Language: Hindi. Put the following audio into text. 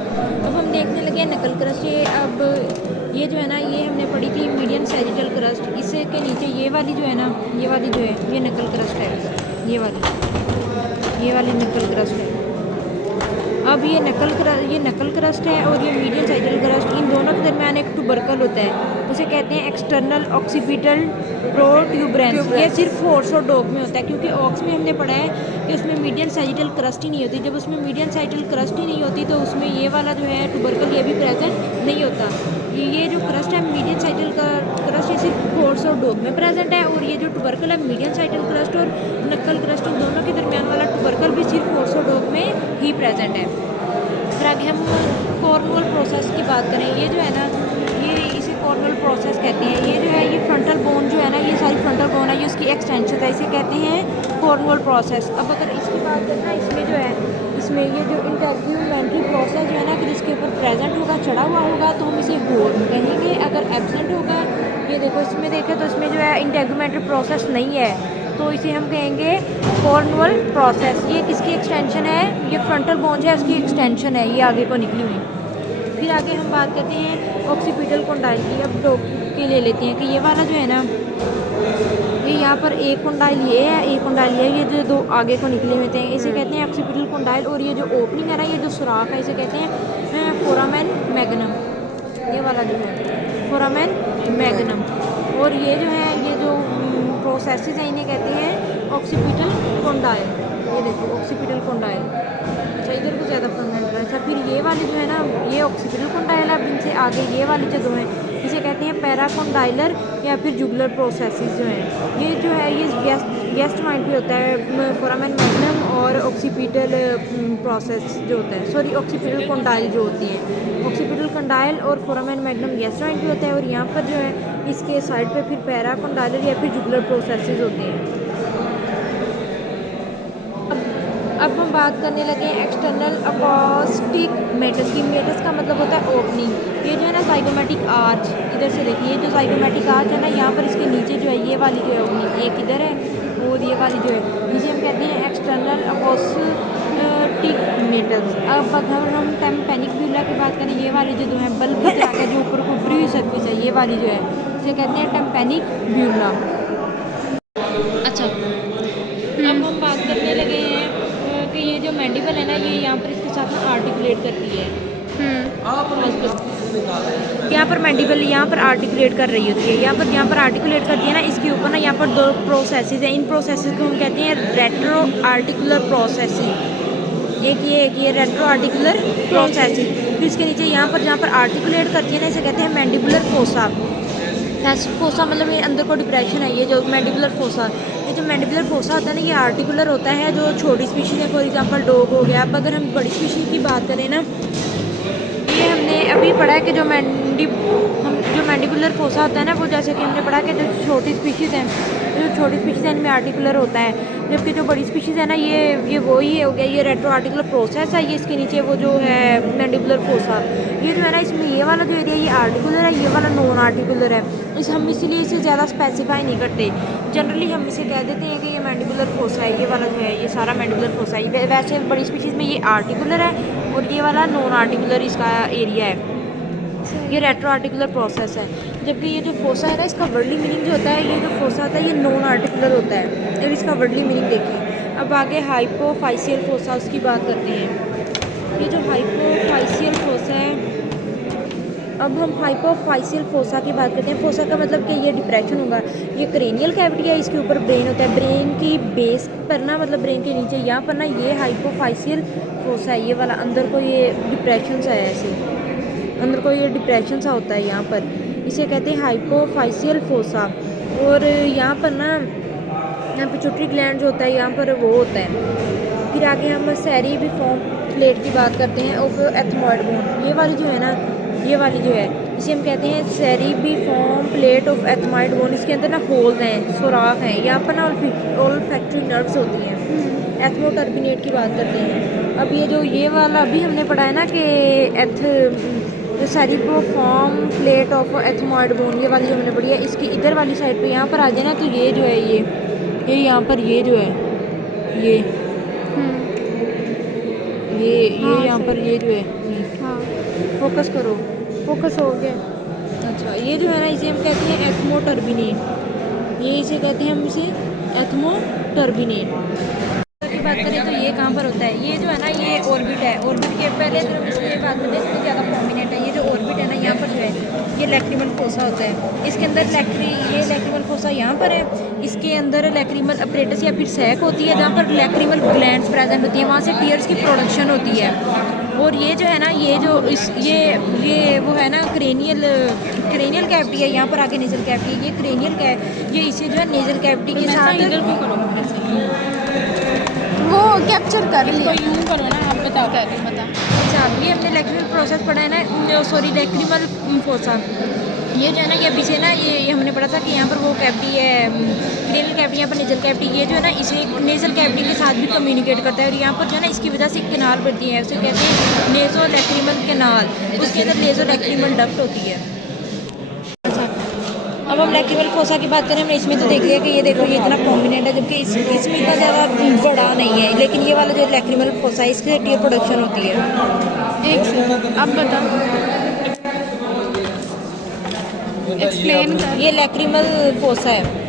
अब हम देखने लगे नकल क्रस्ट। ये अब ये जो है ना, ये हमने पढ़ी थी मीडियम सैजिटल क्रस्ट। इससे के नीचे ये वाली जो है ना, ये वाली जो है ये नकल क्रस्ट है। ये वाली नकल क्रस्ट है। अब ये नकल क्रस्ट है और ये मीडियम सैजिटल क्रस्ट, इन दोनों के दरमियान एक ट्यूबरकल होता है, उसे कहते हैं एक्सटर्नल ऑक्सीपिटल प्रोट्यूबरेंस। ये सिर्फ हॉर्स और डॉग में होता है, क्योंकि ऑक्स में हमने पढ़ा है कि उसमें मीडियम सैजिटल क्रस्ट ही नहीं होती। जब उसमें मीडियम सैजिटल क्रस्ट ही नहीं होती तो उसमें ये वाला जो है ट्यूबरकल ये भी प्रेजेंट नहीं होता। ये जो क्रस्ट है मीडियम सैजिटल का क्रस्ट, ये सिर्फ हॉर्स और डॉग में प्रेजेंट है, और ये जो ट्यूबरकल है मीडियम सैजिटल क्रस्ट और नकल क्रस्ट, इन दोनों के दरमियान वाला ट्यूबरकल भी सिर्फ हॉर्स और डॉग में ही प्रेजेंट है। फिर आगे हम कॉर्नुअल प्रोसेस की बात करें। ये जो है ना, ये इसे कॉर्नुअल प्रोसेस कहते हैं। ये जो है ये फ्रंटल बोन जो है ना, ये सारी फ्रंटल बोन है, ये उसकी एक्सटेंशन है, इसे कहते हैं कॉर्नुअल प्रोसेस। अब अगर इसकी बात करें ना, इसमें जो है, इसमें ये जो इंटेगुमेंट्री प्रोसेस जो है ना, अगर इसके ऊपर प्रेजेंट होगा, चढ़ा हुआ होगा, तो हम इसे होर्न कहेंगे। अगर एब्सेंट होगा, ये देखो इसमें देखें तो इसमें जो है इंटेगुमेंट्री प्रोसेस नहीं है, तो इसे हम कहेंगे कॉर्नुअल प्रोसेस। ये किसकी एक्सटेंशन है? ये फ्रंटल बोन है, इसकी एक्सटेंशन है, ये आगे को निकली हुई। फिर आगे हम बात करते हैं ऑक्सीपिटल कोंडाइल की। अब डॉग के ले लेते हैं कि ये वाला जो है ना, ये यहाँ पर एक कोंडाइल ये है, एक कोंडाइल ये है, ये जो दो आगे को निकले हुए थे, इसे कहते हैं ऑक्सीपिटल कोंडाइल। और ये जो ओपनिंग है ना, ये जो सुराख है, इसे कहते हैं फोरामेन मैग्नम। ये वाला जो है फोरामेन मैग्नम। और ये जो है, ये जो प्रोसेसेस हैं, इन्हें कहते हैं ऑक्सीपिटल कोंडाइल। ये देखो ऑक्सीपिटल कोंडाइल। अच्छा, इधर को ज़्यादा परमानेंट है। अच्छा, फिर ये वाली जो है ना, ये ऑक्सीपिटल कोंडाइल। अब इनसे आगे ये वाली जो हैं, इसे कहते हैं पैराकोंडाइलर या फिर जुगुलर प्रोसेसेस जो हैं। ये जो है ये वेस्ट माइंड पे होता है, फोरामेन मैग्नम और ऑक्सीपिटल प्रोसेस जो होता है, सॉरी ऑक्सीपिटल कोंडाइल जो होती है। ऑक्सीपिटल कोंडाइल और फोरामेन मैग्नम वेस्ट माइंड पे होता है, और यहाँ पर जो है इसके साइड पे फिर पैराकोंडाइलर या फिर जुगुलर प्रोसेसेस होते हैं। अब हम बात करने लगे हैं एक्सटर्नल अकॉस्टिक मेटस की। मेटस का मतलब होता है ओपनिंग। ये जो है ना ज़ाइगोमेटिक आर्च, इधर से देखिए, जो ज़ाइगोमेटिक आर्च है ना, यहाँ पर इसके नीचे जो है ये वाली जो है ओपनिंग, एक इधर है और ये वाली जो है, इसे हम कहते हैं एक्सटर्नल अकॉस्टिक मेटस। अब अगर हम टेम्पेनिक ब्यूला की बात करें, ये वाली जो है बल्ब की तरह जो ऊपर को फ्री सर्फिस है, ये वाली जो है इसे कहते हैं टेम्पेनिक ब्यूला। अच्छा, अब हम बात करने लगे हैं कि ये जो मैंडिबल है ना, ये यहाँ पर इसके साथ ना आर्टिकुलेट करती है। यहाँ पर मैंडिबल यहाँ पर आर्टिकुलेट कर रही होती है, यहाँ पर आर्टिकुलेट करती है ना, इसके ऊपर ना यहाँ पर दो प्रोसेसेस हैं। इन प्रोसेसेस को हम कहते हैं रेट्रो आर्टिकुलर प्रोसेसिंग। एक ये रेट्रो आर्टिकुलर प्रोसेसिंग। फिर इसके नीचे यहाँ पर जहाँ पर आर्टिकुलेट करती है ना, इसे कहते हैं मैंडिबुलर फोसा। फोसा मतलब ये अंदर को डिप्रेशन है, ये जो मैंडिबुलर फोसा। ये जो मैंडिबुलर फोसा होता है ना, ये आर्टिकुलर होता है, जो छोटी स्पीशीज़ है, फॉर एग्जांपल डॉग हो गया। अब अगर हम बड़ी स्पीशीज़ की बात करें ना, ये हमने अभी पढ़ा है कि जो मैंडिबुलर फोसा होता है ना, वो जैसे कि हमने पढ़ा कि जो छोटी स्पीशीज़ हैं, इनमें आर्टिकुलर होता है, जबकि जो बड़ी स्पीशीज़ है ना, ये वही हो गया, ये रेट्रो आर्टिकुलर प्रोसेस है। ये इसके नीचे वो जो है मैंडिबुलर फोसा, ये जो है ना, इसमें ये वाला जो एरिया ये आर्टिकुलर है, ये वाला नॉन आर्टिकुलर है। हम इसलिए इसे ज़्यादा स्पेसिफाई नहीं करते, जनरली हम इसे कह देते हैं कि ये मैंडिबुलर फोसा है। ये वाला जो है ये सारा मैंडिबुलर फोसा है। वैसे बड़ी स्पीशीज़ में ये आर्टिकुलर है और ये वाला नॉन आर्टिकुलर इसका एरिया है, ये रेट्रो आर्टिकुलर प्रोसेस है। जबकि ये जो फोसा है ना, इसका वर्डली मीनिंग जो होता है, ये जो फोसा होता है ये नॉन आर्टिकुलर होता है। अब इसका वर्डली मीनिंग देखिए। अब आगे हाइपोफाइशियल फोसा उसकी बात करते हैं। ये जो हाइपोफाइशियल फोसा है, अब हम हाइपोफाइशियल फोसा की बात करते हैं। फोसा का मतलब कि ये डिप्रेशन होगा, ये क्रेनियल कैविटी है, इसके ऊपर ब्रेन होता है, ब्रेन की बेस पर ना, मतलब ब्रेन के नीचे यहाँ पर ना, ये हाइपोफाइशियल फोसा है। ये वाला अंदर को ये डिप्रेशन सा है, ऐसे अंदर को ये डिप्रेशन सा होता है यहाँ पर, इसे कहते हैं हाइपोफाइशियल फोसा। और यहाँ पर ना, यहाँ पिट्यूटरी ग्लैंड जो होता है यहाँ पर वो होता है। फिर आगे हम सेरिबिफॉर्म प्लेट की बात करते हैं ऑफ एथमॉइड बोन। ये वाली जो है ना, ये वाली जो है इसे हम कहते हैं सेरिबिफॉर्म प्लेट ऑफ एथमॉइड बोन। इसके अंदर ना होल्स हैं, सुराख हैं, यहाँ पर ना ओल्फैक्टरी नर्व्स होती हैं। एथमोटर्बिनेट की बात करते हैं। अब ये वाला अभी हमने पढ़ा है ना कि सेरिब्रोफॉर्म प्लेट ऑफ एथमॉइड बोन, ये वाली जो हमने पढ़ी है, इसकी इधर वाली साइड पे यहाँ पर आ जाए ना, तो ये जो है ये यहाँ पर ये जो है ये हाँ, यहाँ पर सही। ये जो है, हाँ फोकस करो। फोकस हो गया। अच्छा, ये जो है ना इसे हम कहते हैं एथमो टर्बिनेट, ये इसे कहते हैं हम इसे एथमो टर्बिनेट की बात करें तो ये कहाँ पर होता है, ये जो है ना ये ऑर्बिट है। ऑर्बिट के पहले जब इसकी बात करते हैं इसमें ज़्यादा प्रोमिनेंट है, ये जो ऑर्बिट है ना यहाँ पर जो है ये लैक्रिमल फोसा होता है। इसके अंदर ये लैक्रिमल फोसा यहाँ पर है, इसके अंदर लैक्रिमल अपरेटस या फिर सैक होती है जहाँ पर लैक्रिमल ग्लैंड्स प्रेजेंट होती है, वहाँ से टीयर्स की प्रोडक्शन होती है। और ये जो है ना ये जो इस ये वो है ना क्रेनियल कैविटी है, यहाँ पर आगे नेजल कैविटी है, ये क्रेनियल ये इसे जो है नेजल कैविटी के साथ इधर को करो, वो कैप्चर कर इसको लिया। यूं करो ना, आप बताओ। बता। अच्छा, ये हमने लैक्रिमल प्रोसेस पढ़ा है ना, सॉरी लैक्रिमल फोसा। ये जो है ना ये अभी से ना ये हमने पढ़ा था कि यहाँ पर वो कैविटी है क्रेनियल कैविटी, यहाँ पर नेजल कैविटी, ये जो है ना इसे नेजल कैविटी के साथ भी कम्युनिकेट करता है। और यहाँ पर जो है ना इसकी वजह से एक कैनाल बढ़ती है, उसे कहते हैं नेजो लैक्रिमल कैनाल, उसके अंदर नेजो लैक्रिमल डक्ट होती है। अब हम लैक्रिमल फोसा की बात करें, हमने इसमें तो देख लिया कि ये देखो ये इतना प्रोमिनेंट है, जबकि इसमें इतना ज़्यादा बड़ा नहीं है। लेकिन ये वाला जो लैक्रिमल फोसा है इससे टीयर प्रोडक्शन होती है। एक सेकंड, अब बता। एक्सप्लेन कर। ये लैक्रिमल फोसा है।